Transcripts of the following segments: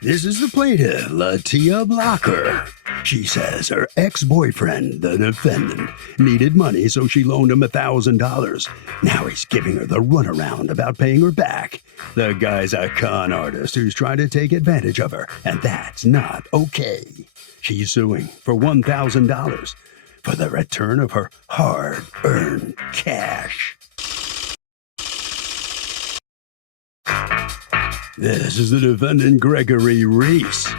This is the plaintiff, Latia Blocker. She says her ex-boyfriend, the defendant, needed money, so she loaned him $1,000. Now he's giving her the runaround about paying her back. The guy's a con artist who's trying to take advantage of her, and that's not okay. She's suing for $1,000 for the return of her hard-earned cash. This is the defendant, Gregory Reese.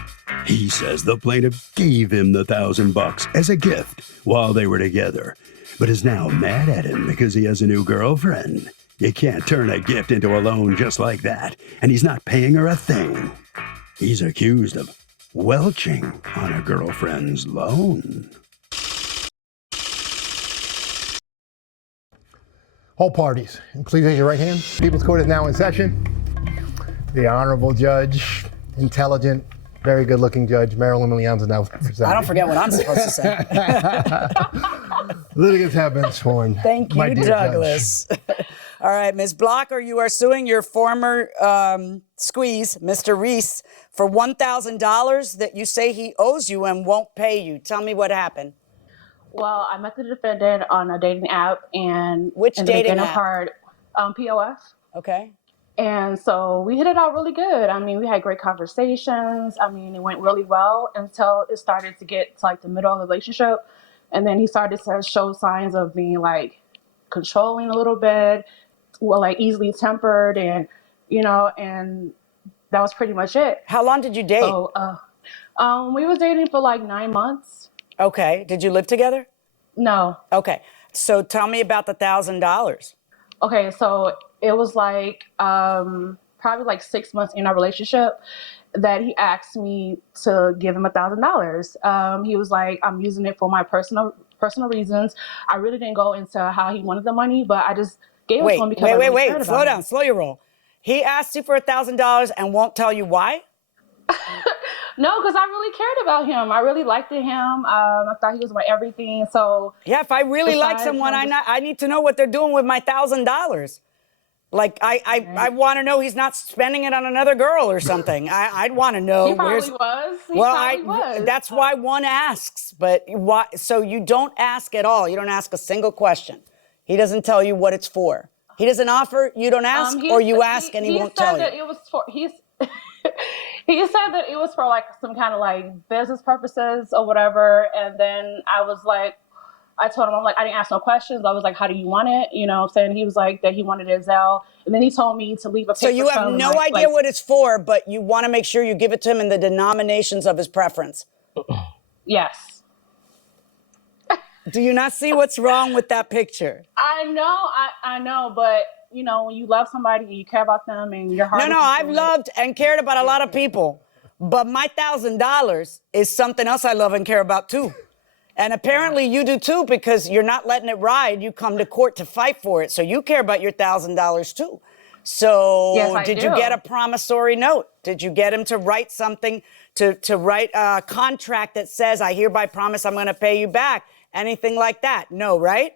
He says the plaintiff gave him the $1,000 as a gift while they were together, but is now mad at him because he has a new girlfriend. You can't turn a gift into a loan just like that, and he's not paying her a thing. He's accused of welching on a girlfriend's loan. All parties, and please raise your right hand. People's Court is now in session. The Honorable Judge, intelligent, very good-looking Judge, Marilyn Leons is now presenting. I don't forget what I'm supposed to say. Litigants have been sworn. Thank you, Douglas. All right, Ms. Blocker, you are suing your former squeeze, Mr. Reese, for $1,000 that you say he owes you and won't pay you. Tell me what happened. Well, I met the defendant on a dating app, and which dating app? Apart, POF. Okay. And so we hit it out really good. I mean, we had great conversations. I mean, it went really well until it started to get to like the middle of the relationship. And then he started to show signs of being like controlling a little bit, well, like easily tempered, and, you know, and that was pretty much it. How long did you date? So, we was dating for like 9 months. Okay. Did you live together? No. Okay. So tell me about the $1,000. Okay, so it was like probably like 6 months in our relationship that he asked me to give him $1,000. He was like, I'm using it for my personal reasons. I really didn't go into how he wanted the money, but I just gave it to him because I really cared about Slow down, him. slow your roll. He asked you for $1,000 and won't tell you why? No, because I really cared about him. I really liked him. I thought he was my everything. So yeah, if I really like someone, I need to know what they're doing with my $1,000. Like I want to know he's not spending it on another girl or something. I'd want to know. He probably was. Was. That's why one asks. But why? So you don't ask at all. You don't ask a single question. He doesn't tell you what it's for. He doesn't offer. You don't ask, or you ask and he won't tell you. He said that it was for. He said that it was for like some kind of like business purposes or whatever. And then I was like, I told him, I'm like, I didn't ask no questions. I was like, how do you want it? You know what I'm saying? He was like that he wanted it Zelle. And then he told me to leave a paper. So you have no idea what it's for, but you want to make sure you give it to him in the denominations of his preference. Yes. Do you not see what's wrong with that picture? I know, but you know, when you love somebody and you care about them and your heart. No, I've loved and cared about a lot of people, but my $1,000 is something else I love and care about too. And apparently you do too, because you're not letting it ride. You come to court to fight for it. So you care about your $1,000 too. So yes, did you get a promissory note? Did you get him to write something, to write a contract that says, I hereby promise I'm going to pay you back? Anything like that? No, right?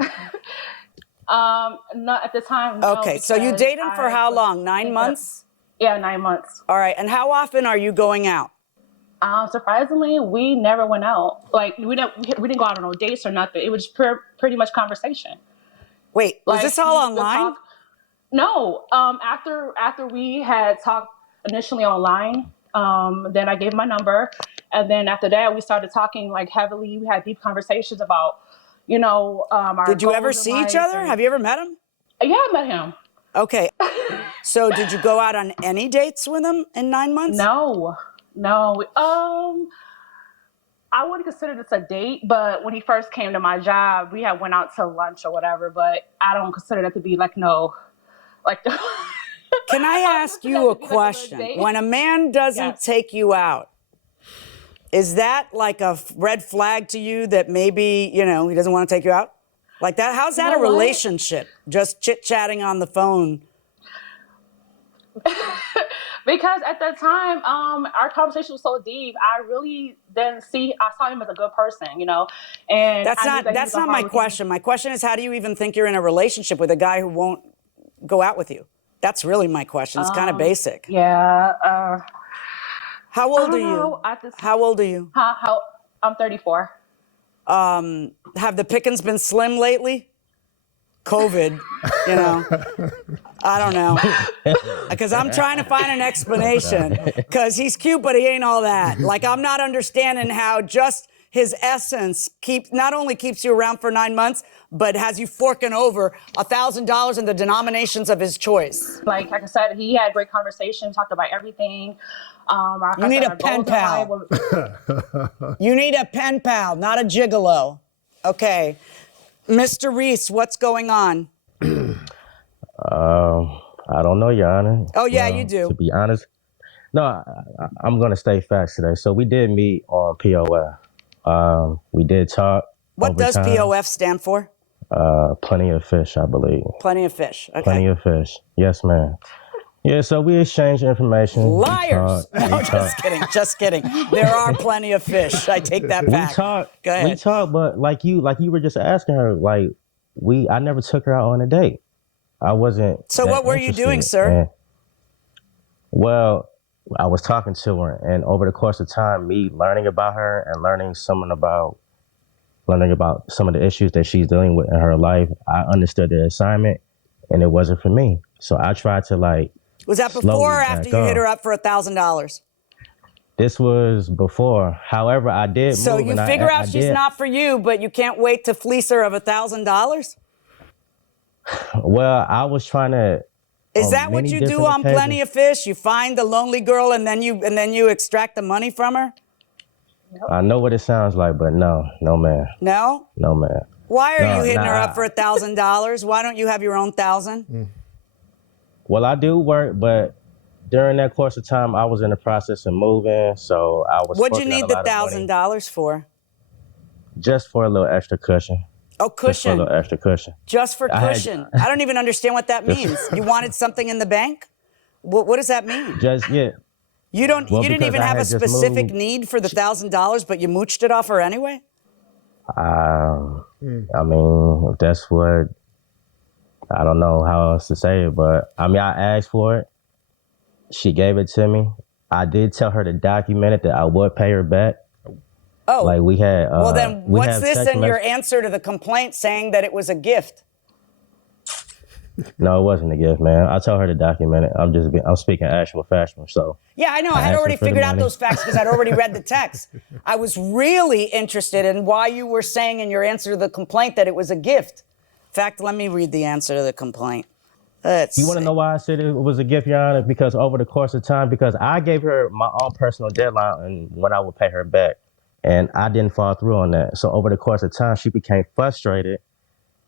Not at the time. No, okay, so you date him for how long? 9 months? Yeah, 9 months. All right, and how often are you going out? Surprisingly, we never went out. Like we didn't go out on no dates or nothing. It was pretty much conversation. Wait, was this all online? No. After we had talked initially online, then I gave my number, and then after that we started talking like heavily. We had deep conversations about, you know, our Did you ever see each other? Have you ever met him? Yeah, I met him. Okay. So did you go out on any dates with him in 9 months? No. I wouldn't consider this a date, but when he first came to my job, we had went out to lunch or whatever, but I don't consider that to be like no. Can I ask you a question? When a man doesn't take you out, is that like a red flag to you that maybe, you know, he doesn't want to take you out? Like that? How's that a relationship? Just chit-chatting on the phone? Because at that time, our conversation was so deep. I really didn't I saw him as a good person, you know. And that's not my question. My question is, how do you even think you're in a relationship with a guy who won't go out with you? That's really my question. It's kind of basic. Yeah. How old are you? How old are you? I'm 34. Have the pickings been slim lately? COVID, you know. I don't know. Because I'm trying to find an explanation. Because he's cute, but he ain't all that. Like, I'm not understanding how just his essence not only keeps you around for 9 months, but has you forking over $1,000 in the denominations of his choice. Like I said, he had great conversation, talked about everything. You need a pen pal. You need a pen pal, not a gigolo. Okay. Mr. Reese, what's going on? I don't know, Your Honor. Oh, yeah, you do. To be honest, no, I'm going to state facts today. So we did meet on POF. We did talk. What does POF stand for? Plenty of fish, I believe. Plenty of fish. Okay. Plenty of fish. Yes, ma'am. Yeah, so we exchanged information. Liars! No, just kidding. Just kidding. There are plenty of fish. I take that back. Go ahead. We talked, but like you were just asking her, like I never took her out on a date. I wasn't. So what were you doing, sir? And, well, I was talking to her, and over the course of time, me learning about her and learning about some of the issues that she's dealing with in her life, I understood the assignment, and it wasn't for me. So I tried to Was that before or after you hit her up for $1,000? This was before. However, I did. So you figure out she's not for you, but you can't wait to fleece her of $1,000? Well, I was trying to. Is that what you do on Plenty of Fish? You find the lonely girl and then you extract the money from her? I know what it sounds like, but no, ma'am. No? No, ma'am. Why are you hitting her up for $1,000? Why don't you have your own $1,000? Well, I do work, but during that course of time, I was in the process of moving, so I was. What'd you need the $1,000 for? Just for a little extra cushion. Oh, cushion. Just for a little extra cushion. Just for cushion. I don't even understand what that means. You wanted something in the bank? What does that mean? Yeah. You didn't even have a specific need for the $1,000, but you mooched it off her anyway? I mean, that's what. I don't know how else to say it, but I mean, I asked for it. She gave it to me. I did tell her to document it that I would pay her back. Oh. Like we had. Well, then what's this in your answer to the complaint saying that it was a gift? No, it wasn't a gift, man. I told her to document it. I'm speaking actual fashion, so. Yeah, I know. I had already figured out those facts because I'd already read the text. I was really interested in why you were saying in your answer to the complaint that it was a gift. In fact, let me read the answer to the complaint. You want to know why I said it was a gift, Your Honor? Because over the course of time, because I gave her my own personal deadline and when I would pay her back, and I didn't follow through on that. So over the course of time, she became frustrated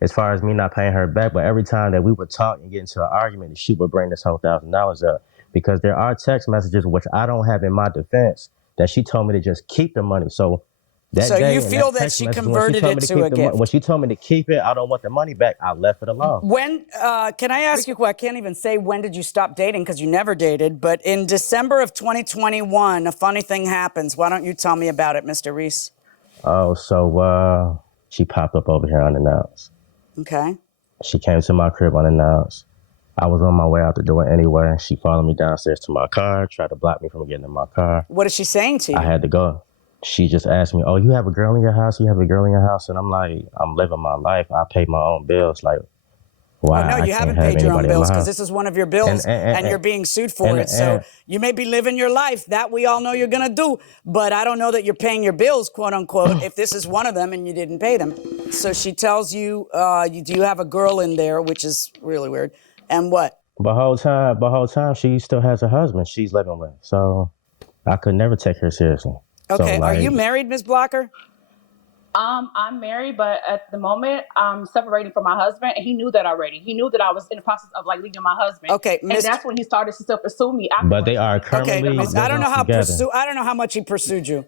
as far as me not paying her back. But every time that we would talk and get into an argument, she would bring this whole $1,000 up because there are text messages, which I don't have in my defense, that she told me to just keep the money. So you feel that she converted it to a gift? When she told me to keep it, I don't want the money back. I left it alone. When, can I ask you, I can't even say when did you stop dating because you never dated, but in December of 2021, a funny thing happens. Why don't you tell me about it, Mr. Reese? Oh, so she popped up over here unannounced. Okay. She came to my crib unannounced. I was on my way out the door anyway. She followed me downstairs to my car, tried to block me from getting in my car. What is she saying to you? I had to go. She just asked me, "Oh, you have a girl in your house? You have a girl in your house?" And I'm like, "I'm living my life. I pay my own bills. Like, why?" Oh, no, you haven't paid your own bills because this is one of your bills and you're being sued for it. So you may be living your life. That we all know you're going to do. But I don't know that you're paying your bills, quote unquote, if this is one of them and you didn't pay them. So she tells you, do you have a girl in there, which is really weird. And what? The whole time, she still has a husband she's living with. So I could never take her seriously. Okay, so, are you married, Ms. Blocker? I'm married, but at the moment I'm separating from my husband, and he knew that already. He knew that I was in the process of leaving my husband. Okay, and that's when he started to still pursue me. Afterwards. But they are currently. Okay, I don't know how much he pursued you.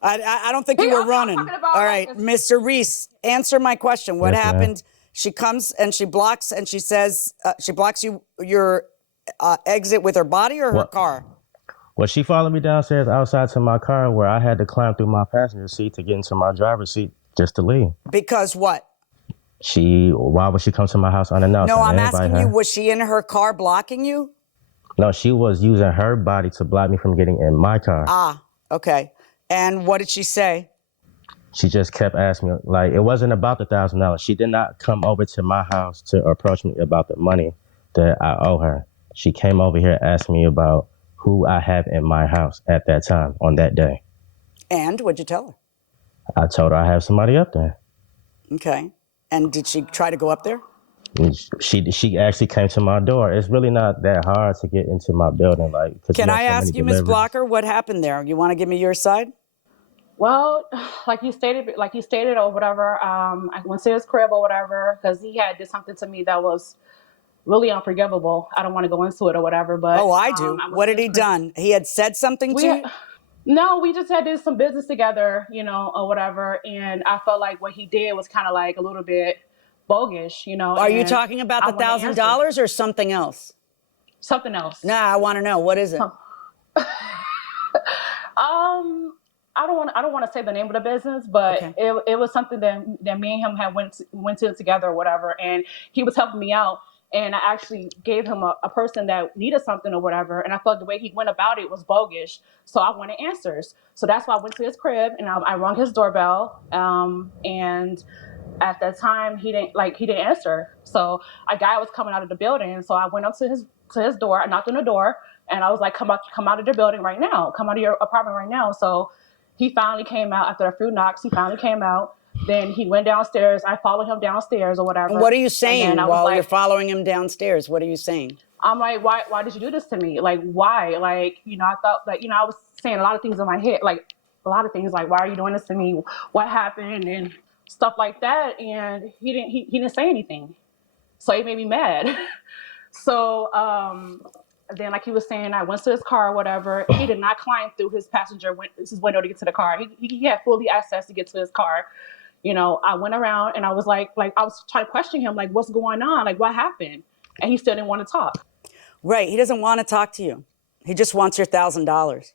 I don't think you were running. All right, Mr. Reese, answer my question. What happened? Ma'am. She comes and she blocks, and she says she blocks your exit with her body or her car. Well, she followed me downstairs outside to my car where I had to climb through my passenger seat to get into my driver's seat just to leave. Because what? Why would she come to my house unannounced? No, I'm asking you, was she in her car blocking you? No, she was using her body to block me from getting in my car. Ah, okay. And what did she say? She just kept asking me, like, it wasn't about the $1,000. She did not come over to my house to approach me about the money that I owe her. She came over here asking me about who I have in my house at that time on that day. And what'd you tell her? I told her I have somebody up there. Okay. And did she try to go up there? And she actually came to my door. It's really not that hard to get into my building. Can I ask you, Ms. Blocker, what happened there? You want to give me your side? Well, like you stated or whatever, I went to his crib or whatever because he had did something to me that was really unforgivable. I don't want to go into it or whatever, but oh, I do. What had he done? He had said something to you? No, we just had did some business together, or whatever, and I felt like what he did was kind of like a little bit bogus, Are you talking about the $1,000 or something else? Something else. Nah, I want to know. What is it? I don't want to say the name of the business, but Okay. it was something that me and him had went to together or whatever, and he was helping me out, and I actually gave him a person that needed something or whatever, and I felt the way he went about it was bogus, so I wanted answers. So that's why I went to his crib and I rung his doorbell, and at that time he didn't answer. So a guy was coming out of the building, so I went up to his door, I knocked on the door, and I was like, come out of the building right now, come out of your apartment right now. So he finally came out after a few knocks. He finally came out. Then he went downstairs. I followed him downstairs or whatever. And what are you saying while you're following him downstairs? What are you saying? I'm like, why did you do this to me? Like, why? Like, I thought that, I was saying a lot of things in my head, like a lot of things like, why are you doing this to me? What happened? And stuff like that. And he didn't say anything. So it made me mad. So, then, like he was saying, I went to his car or whatever. He did not climb through his his window to get to the car. He had fully access to get to his car. I went around and I was like I was trying to question him, like, what's going on? Like, what happened? And he still didn't want to talk. Right. He doesn't want to talk to you. He just wants your $1,000.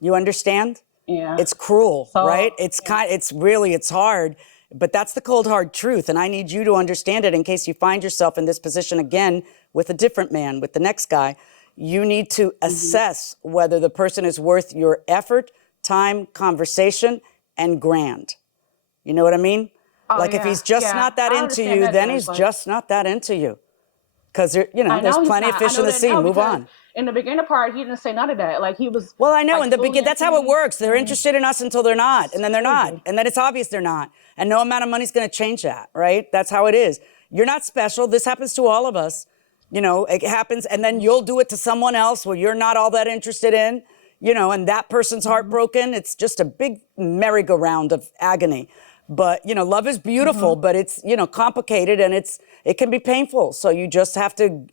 You understand? Yeah. It's cruel, So, right? It's it's hard, but that's the cold, hard truth. And I need you to understand it in case you find yourself in this position again with a different man, with the next guy. You need to assess whether the person is worth your effort, time, conversation, and grand. You know what I mean? Oh, like if he's just not that into you, then he's just not that into you. Because there's plenty of fish in the sea. Move on. In the beginning part, he didn't say none of that. Like he was. Well, I know. like, In the beginning, that's how it works. They're interested in us until they're not, and then they're not, and then it's obvious they're not, and no amount of money's going to change that, right? That's how it is. You're not special. This happens to all of us. It happens, and then you'll do it to someone else where you're not all that interested in, and that person's heartbroken. It's just a big merry-go-round of agony. But, love is beautiful, but it's, complicated and it can be painful. So you just have to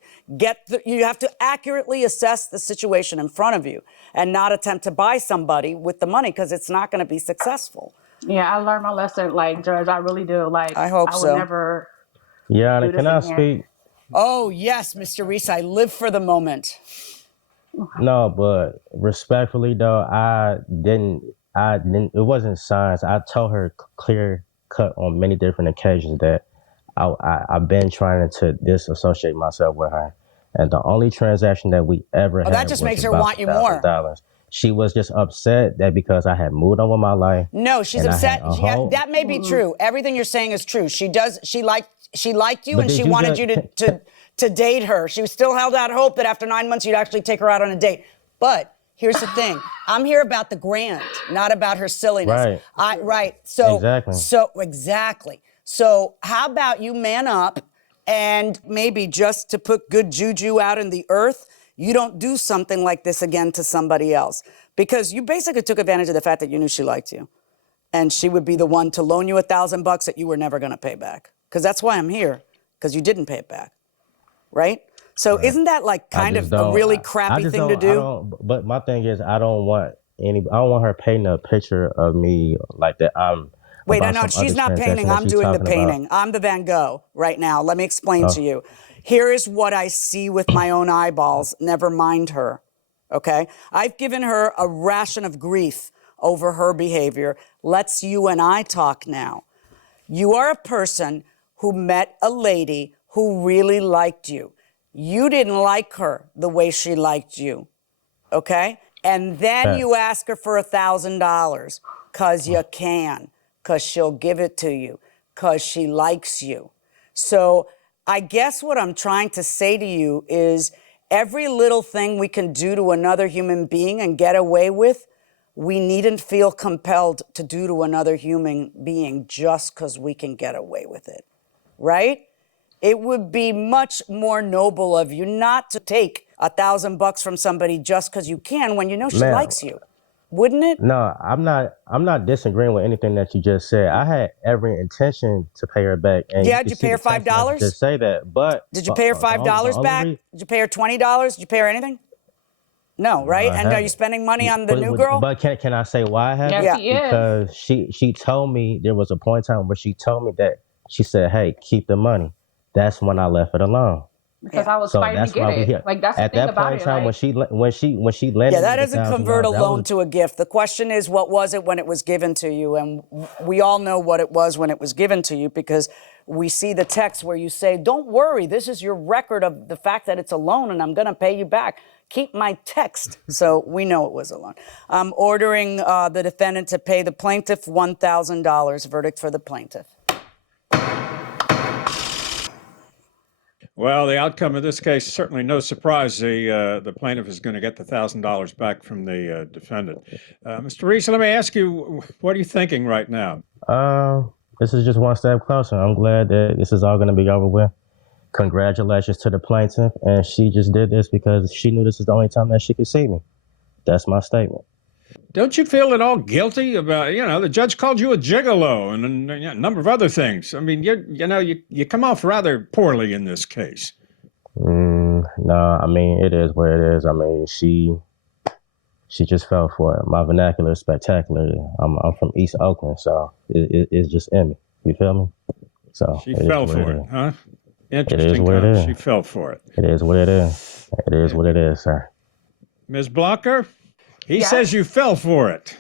you have to accurately assess the situation in front of you and not attempt to buy somebody with the money because it's not going to be successful. Yeah, I learned my lesson, Judge. I really do. I hope so. I would never. Yeah, do this can I again. speak? Oh, yes, Mr. Reese, I live for the moment. No, but respectfully though, I didn't, it wasn't science. I told her clear cut on many different occasions that I've been trying to disassociate myself with her. And the only transaction that we ever had that just was makes her about want you more. $1,000. She was just upset that because I had moved on with my life. No, she's and I upset. had a That may be true. Everything you're saying is true. She liked you, But and did she you wanted just- you to date her. She still held out hope that after 9 months you'd actually take her out on a date. But here's the thing. I'm here about the grand, not about her silliness. Right. So Exactly. So how about you man up and maybe just to put good juju out in the earth, you don't do something like this again to somebody else. Because you basically took advantage of the fact that you knew she liked you. And she would be the one to loan you $1,000 that you were never going to pay back. Because that's why I'm here, because you didn't pay it back. Right? So isn't that like kind of a really crappy thing to do? But my thing is, I don't want her painting a picture of me like that. Wait, no, she's not painting. I'm doing the painting. I'm the Van Gogh right now. Let me explain to you. Here is what I see with my own eyeballs. Never mind her. Okay? I've given her a ration of grief over her behavior. Let's you and I talk now. You are a person who met a lady who really liked you. You didn't like her the way she liked you, okay? And then you ask her for $1,000 because you can, because she'll give it to you, because she likes you. So I guess what I'm trying to say to you is every little thing we can do to another human being and get away with, we needn't feel compelled to do to another human being just because we can get away with it, right? It would be much more noble of you not to take $1,000 from somebody just because you can when you know she likes you, wouldn't it? No, I'm not disagreeing with anything that you just said. I had every intention to pay her back. And yeah, did you pay her $5? Just say that, but did you pay her $5 back? Did you pay her $20? Did you pay her anything? No, right? And are you spending money on the new girl? But can I say why I haven't? Yes, he is. Because she told me, there was a point in time where she told me that she said, "Hey, keep the money." That's when I left it alone. Because I was fighting to get it. Like, that's the thing about it. At that point in time, when she lended yeah, that me doesn't convert a loan to a gift. The question is, what was it when it was given to you? And we all know what it was when it was given to you because we see the text where you say, "Don't worry, this is your record of the fact that it's a loan and I'm going to pay you back. Keep my text." So we know it was a loan. I'm ordering the defendant to pay the plaintiff $1,000. Verdict for the plaintiff. Well, the outcome of this case, certainly no surprise. The plaintiff is going to get the $1,000 back from the defendant. Mr. Reese, let me ask you, what are you thinking right now? This is just one step closer. I'm glad that this is all going to be over with. Congratulations to the plaintiff. And she just did this because she knew this is the only time that she could see me. That's my statement. Don't you feel at all guilty about, the judge called you a gigolo and a number of other things? I mean, you come off rather poorly in this case. No, I mean, it is what it is. I mean, she just fell for it. My vernacular is spectacular. I'm from East Oakland, so it's just in me. You feel me? So she fell for it, huh? Interesting. It is what it is. She fell for it. It is what it is. It is what it is, sir. Ms. Blocker? He says you fell for it.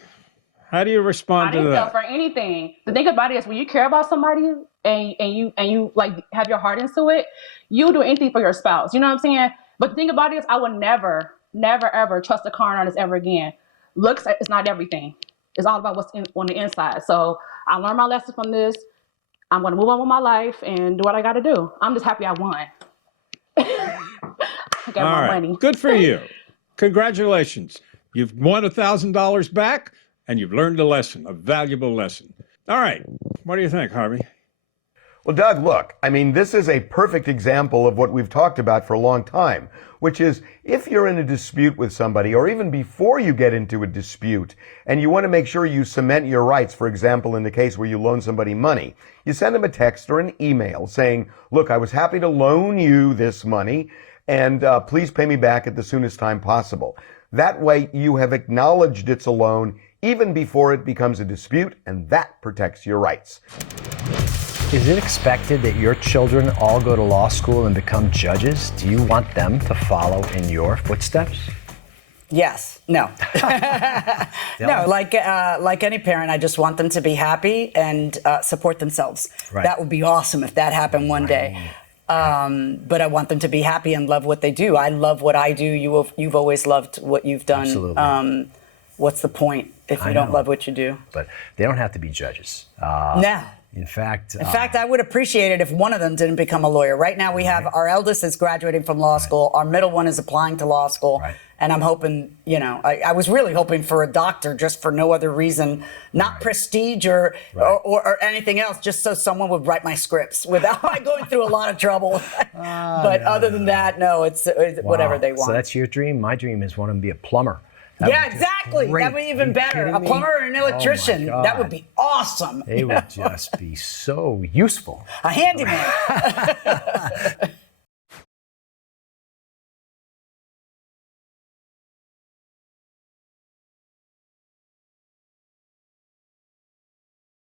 How do you respond to that? I didn't fell for anything. The thing about it is when you care about somebody and you like have your heart into it, you'll do anything for your spouse. You know what I'm saying? But the thing about it is I would never, ever trust a car artist ever again. Looks is not everything. It's all about what's on the inside. So I learned my lesson from this. I'm going to move on with my life and do what I got to do. I'm just happy I won. I got my money. Good for you. Congratulations. You've won $1,000 back, and you've learned a lesson, a valuable lesson. All right. What do you think, Harvey? Well, Doug, look, I mean, this is a perfect example of what we've talked about for a long time, which is if you're in a dispute with somebody, or even before you get into a dispute, and you want to make sure you cement your rights, for example, in the case where you loan somebody money, you send them a text or an email saying, look, I was happy to loan you this money, and please pay me back at the soonest time possible. That way, you have acknowledged it's a loan even before it becomes a dispute, and that protects your rights. Is it expected that your children all go to law school and become judges? Do you want them to follow in your footsteps? Yes. No. No, like any parent, I just want them to be happy and support themselves. Right. That would be awesome if that happened one day. But I want them to be happy and love what they do. I love what I do. You've always loved what you've done. Absolutely. What's the point if you don't love what you do? But they don't have to be judges. No. In fact, I would appreciate it if one of them didn't become a lawyer. Right now, we have our eldest is graduating from law school. Our middle one is applying to law school. Right. And I'm hoping, I was really hoping for a doctor just for no other reason, not prestige or anything else, just so someone would write my scripts without my going through a lot of trouble. But other than that, no, it's whatever they want. So that's your dream. My dream is want to be a plumber. Yeah, exactly. That would be even better. A plumber or an electrician. Oh that would be awesome. They would just be so useful. A handyman.